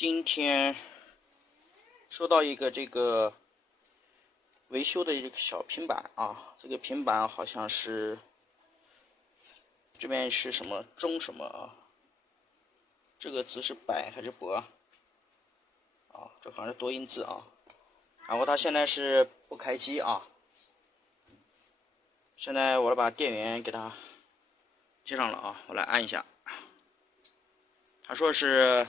今天收到一个这个维修的一个小平板啊，这个平板好像是这边是什么中什么啊？这个字是百还是博啊？这好像是多音字啊。然后它现在是不开机啊。现在我把电源给它接上了啊，我来按一下。他说是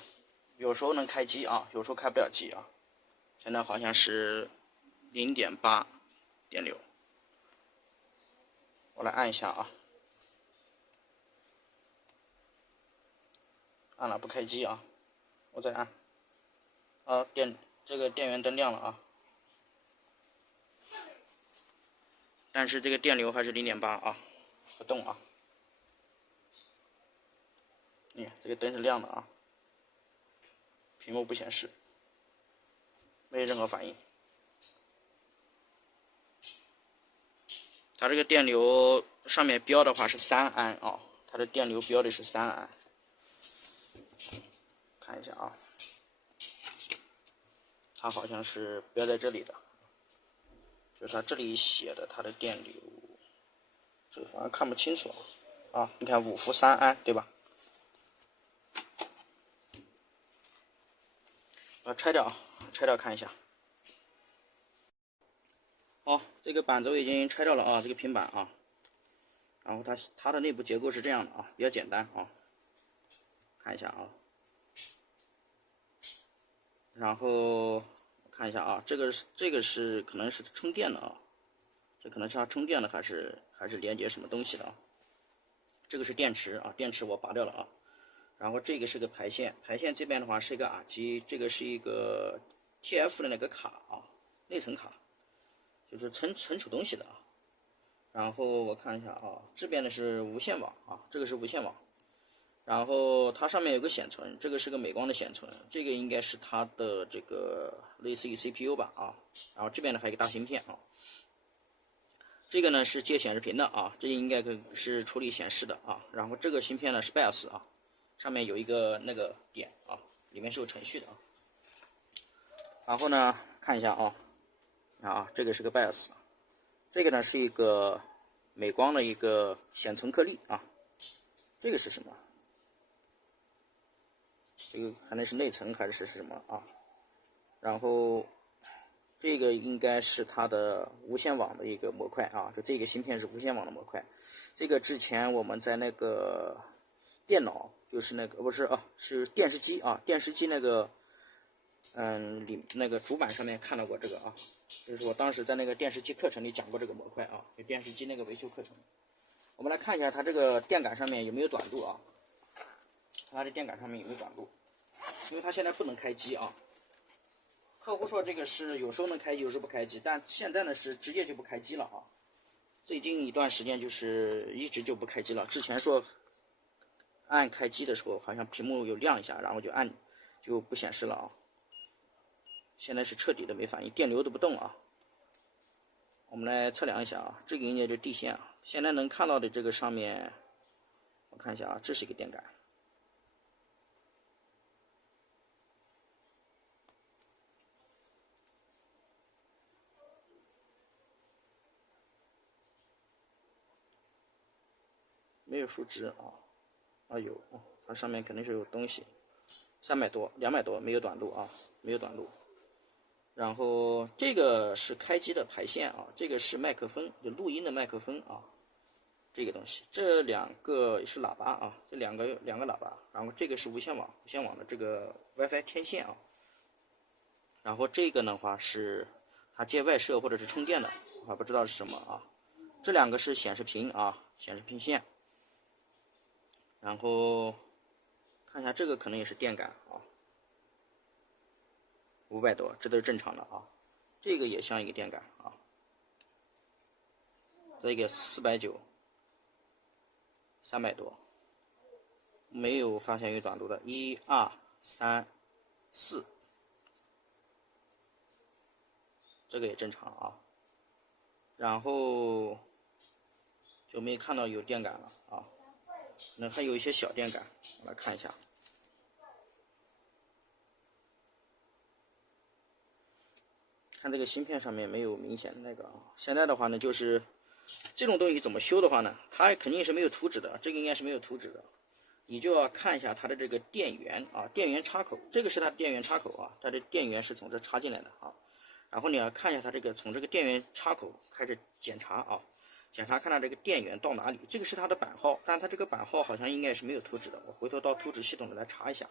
有时候能开机啊，有时候开不了机啊。现在好像是0.8电流，我来按一下啊。按了不开机啊，我再按。这个电源灯亮了啊，但是这个电流还是0.8啊，不动啊。你看这个灯是亮的啊，屏幕不显示，没有任何反应。它这个电流上面标的话是3安啊，它的电流标的是3安。看一下啊，它好像是标在这里的，就是它这里写的它的电流，这好像看不清楚啊。你看5伏3安对吧？拆掉啊，拆掉看一下。这个板轴已经拆掉了啊，这个平板啊。然后它的内部结构是这样的啊，比较简单啊。看一下啊。然后看一下啊，这个是可能是充电的啊，这可能是它充电的还是连接什么东西的啊？这个是电池啊，电池我拔掉了啊。然后这个是个排线，排线这边的话是一个耳机，这个是一个 TF 的那个卡啊，内存卡，就是存储东西的啊。然后我看一下啊，这边的是无线网啊，这个是无线网。然后它上面有个显存，这个是个美光的显存，这个应该是它的这个类似于 CPU 吧啊。然后这边呢还有一个大芯片啊，这个呢是接显示屏的啊，这应该是处理显示的啊。然后这个芯片呢是 BIOS 啊，上面有一个那个点啊，里面是有程序的啊。然后呢看一下啊，这个是个 BIOS， 这个呢是一个美光的一个显存颗粒啊，这个是什么？这个可能是内存还是什么啊？然后这个应该是它的无线网的一个模块啊，就这个芯片是无线网的模块。这个之前我们在那个电脑，就是那个不是啊，是电视机啊，电视机那个那个主板上面看到过这个啊，就是我当时在那个电视机课程里讲过这个模块啊，就电视机那个维修课程。我们来看一下它这个电感上面有没有短路啊？它的电感上面有没有短路？因为它现在不能开机啊。客户说这个是有时候能开机，有时候不开机，但现在呢是直接就不开机了啊。最近一段时间就是一直就不开机了。之前说按开机的时候，好像屏幕有亮一下，然后就不显示了啊。现在是彻底的没反应，电流都不动啊。我们来测量一下啊，这个应该就是地线啊。现在能看到的这个上面，我看一下啊，这是一个电感。没有数值啊，有，它上面肯定是有东西，300多、200多没有短路啊，没有短路。然后这个是开机的排线啊，这个是麦克风，就录音的麦克风啊，这个东西，这2个是喇叭啊，这两个喇叭。然后这个是无线网的这个 WiFi 天线啊。然后这个的话是它接外设或者是充电的，我还不知道是什么啊。这2个是显示屏啊，显示屏线。然后看一下这个可能也是电感啊，500多，这都是正常的啊。这个也像一个电感啊，这个490、300多，没有发现有短路的。1、2、3、4，这个也正常啊。然后就没看到有电感了啊，可能还有一些小电感，我来看一下。看这个芯片上面没有明显的那个啊。现在的话呢，就是这种东西怎么修的话呢，它肯定是没有图纸的，这个应该是没有图纸的。你就要看一下它的这个电源啊，电源插口，这个是它的电源插口啊，它的电源是从这插进来的啊。然后你要看一下它这个从这个电源插口开始检查啊，检查看它这个电源到哪里，这个是它的版号，但它这个版号好像应该是没有图纸的，我回头到图纸系统里来查一下。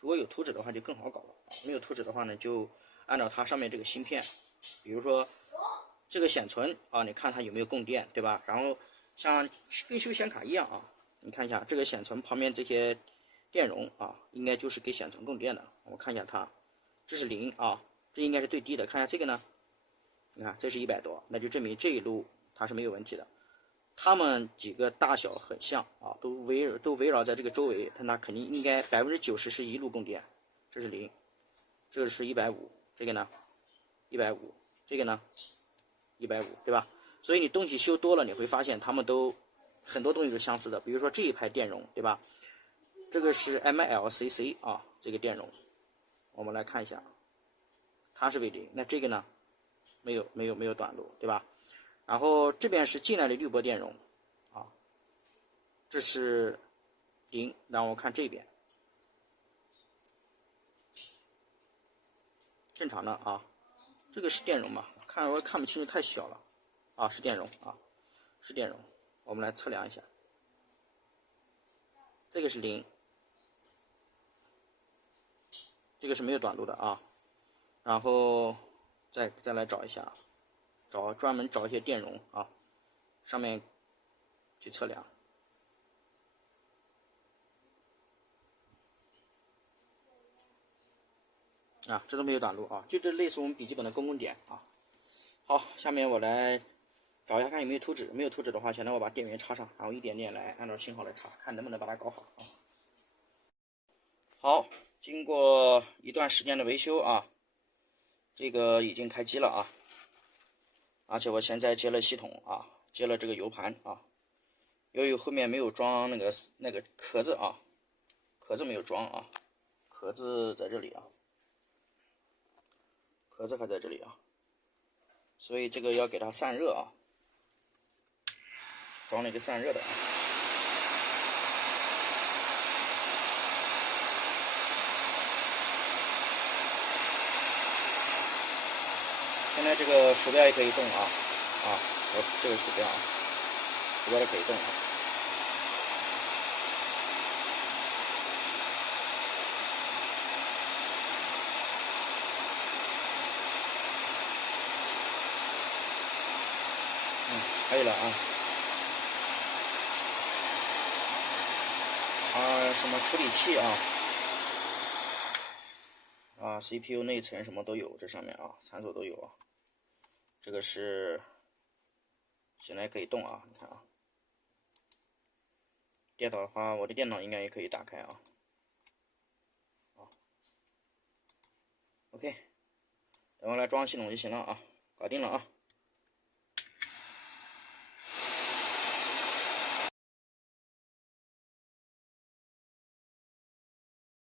如果有图纸的话就更好搞了啊，没有图纸的话呢，就按照它上面这个芯片，比如说这个显存啊，你看它有没有供电，对吧？然后像跟修显卡一样啊。你看一下这个显存旁边这些电容啊，应该就是给显存供电的。我看一下它，这是0啊，这应该是最低的。看一下这个呢，你看这是100多，那就证明这一路它是没有问题的。它们几个大小很像啊，都围绕在这个周围，它那肯定应该90%是一路供电。这是0，这是150，这个呢150，这个呢150，对吧？所以你东西修多了，你会发现它们都。很多东西是相似的，比如说这一排电容，对吧？这个是 MLCC 啊，这个电容，我们来看一下，它是为0，那这个呢，没有短路，对吧？然后这边是进来的滤波电容啊，这是0，然后我看这边，正常的啊，这个是电容嘛？我看不清楚，太小了啊，是电容啊，是电容。我们来测量一下，这个是0，这个是没有短路的啊。然后再来找一下，专门找一些电容啊，上面去测量啊，这都没有短路啊，就这类似我们笔记本的公共点啊。好，下面我来找一下看有没有图纸，没有图纸的话，现在我把电源插上，然后一点点来按照信号来查，看能不能把它搞好啊。好，经过一段时间的维修啊，这个已经开机了啊，而且我现在接了系统啊，接了这个 U 盘啊，由于后面没有装那个壳子啊，壳子没有装啊，壳子在这里啊，壳子还在这里啊，所以这个要给它散热啊，装了一个散热的啊。现在这个鼠标也可以动啊，这个鼠标也可以动啊。可以了啊。什么处理器啊CPU 内存什么都有，这上面啊参数都有啊。这个是现在可以动啊，你看啊。电脑的话，我的电脑应该也可以打开啊。OK，等我来装系统就行了啊，搞定了啊。